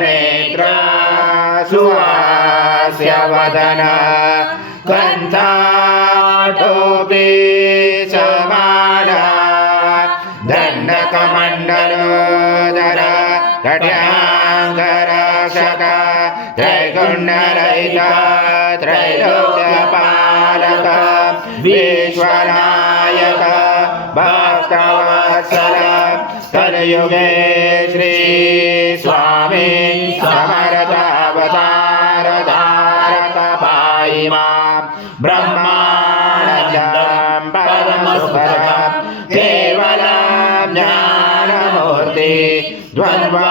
नेत्र सुहास्य वदन कंठाटोपी समाना दंडकमंडलोदर कट्यांगरक्षक त्रैगुण्यरहित त्रैलोक्यपालक विश्वनायक भक्तवत्सल कलियुगे श्री स्वामी समर्थ अवतार धारक पाहि मां ब्रह्मानन्दं परमसुखदं केवलं ज्ञानमूर्ति द्वन्द्वातीतं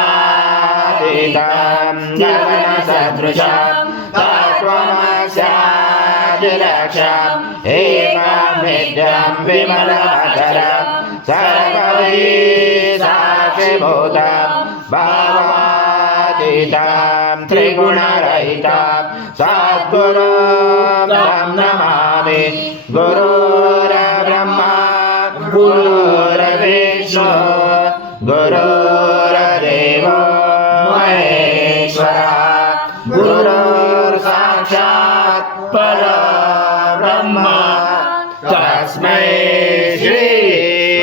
गगनसदृशं तत्त्वमस्यादिलक्ष्यम् एकमेत्यं विमलाधरं सर्वैसाक्षिभूतं भावातीतं त्रिगुणरहितं सद्गुरुं तं नमामि गुरुर्ब्रह्मा गुरुर्विष्णु गुरुर्देवो महेश्वरः गुरुर्साक्षात् परब्रह्म तस्मै श्री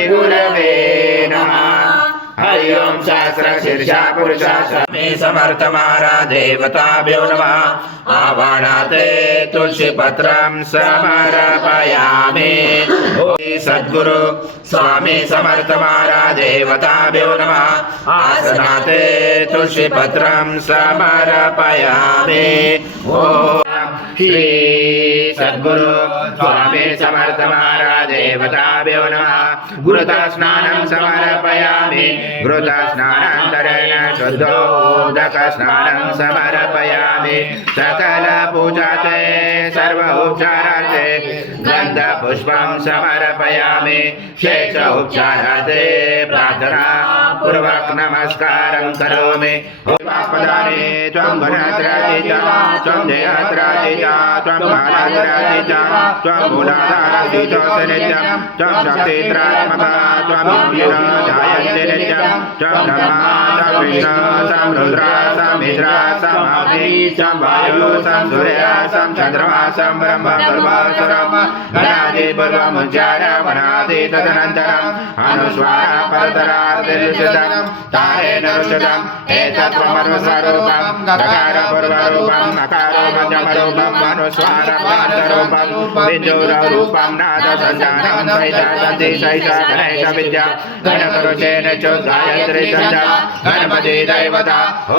गुरवे नमः। हरि ओम सहस्रशीर्षा पुरुषा स्वामी समर्थ महाराज देवताभ्यो नमः। आवाहनाते तुलसी पत्रं समर्पयामि। ओम सद्गुरु स्वामी समर्थ महाराज देवताभ्यो नमः। आसनाते तुलसी पत्रं समर्पयामि। ओम श्री सद्गुरु स्वामी समर्थ महाराज देवताभ्यो नमः। गुरुता स्नानं समर्पयामि। गुरुता स्नानान्तरेण शुद्धोदक स्नानं समर्पयामि। सकल पूजाते सर्व उपचारार्थे गन्ध पुष्पं समर्पयामि। शेष उपचारार्थे प्रार्थना पूर्वक नमस्कारं करोमि। पदानि त्वं गणत्राजिता त्वं देहत्राजिता त्वं कालत्राजिता त्वं मूलाधारजितोऽसि नित्यं त्वं शक्तित्रात्मका त्वं जायन्ति नित्यं त्वं ब्रह्मा त्वं विष्णु त्वं रुद्रा त्वं इंद्रा त्वं अग्नि त्वं वायुः त्वं सूर्यः त्वं चन्द्रमा त्वं ब्रह्म पूर्वासुरं गणादि पूर्वमुच्चारमनादि तदनन्तरम् अनुस्वार परतरार्थिरुचितं तारेण रुचितम् एतत्त्वमनुस्वरूपं गकारपूर्वरूपं नकारो मध्यमरूपं अनुस्वारपान्तरूपं बिन्दुरूपं नादसञ्जानं सहितासन्ति सहिता गणेशविद्या गणकरुचेन चोद्गायत्री छन्दः गणपति दैवता ॐ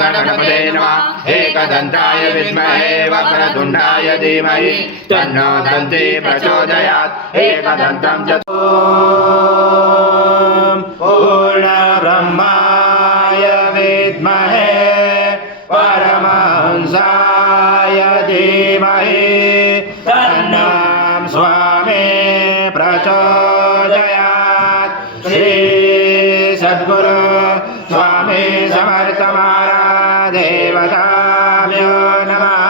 गणपते नमः। एकदन्ताय विद्महे वक्रतुण्डाय धीमहि तन्नो दन्ती प्रचोदयात्। एकदन्तं च पूर्णब्रह्माय विद्महे परमहंसाय धीमहि तन्नो स्वामी प्रचोदयात्। श्री सद्गुरु स्वामी समर्थ महाराज देवताभ्यो नमः।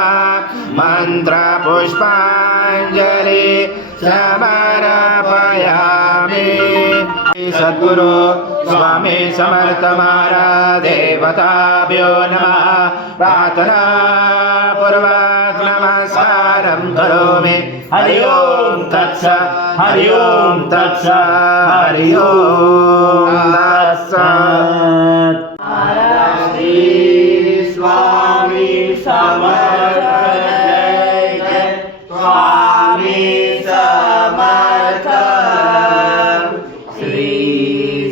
मंत्र पुष्पांजलि समर्पयामि। सद्गुरु स्वामी समर्थ महाराज देवताभ्यो नमः। प्रार्थना पूर्वक नमस्कारं करोमि। हरि ओम तत्सत् हरि ओम तत्सत् हरि ओम तत्सत्। स्वामी समर्थ जय जय स्वामी समर्थ। श्री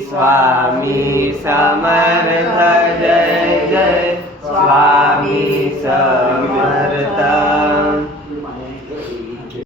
स्वामी समर्थ जय जय स्वामी समर्थ।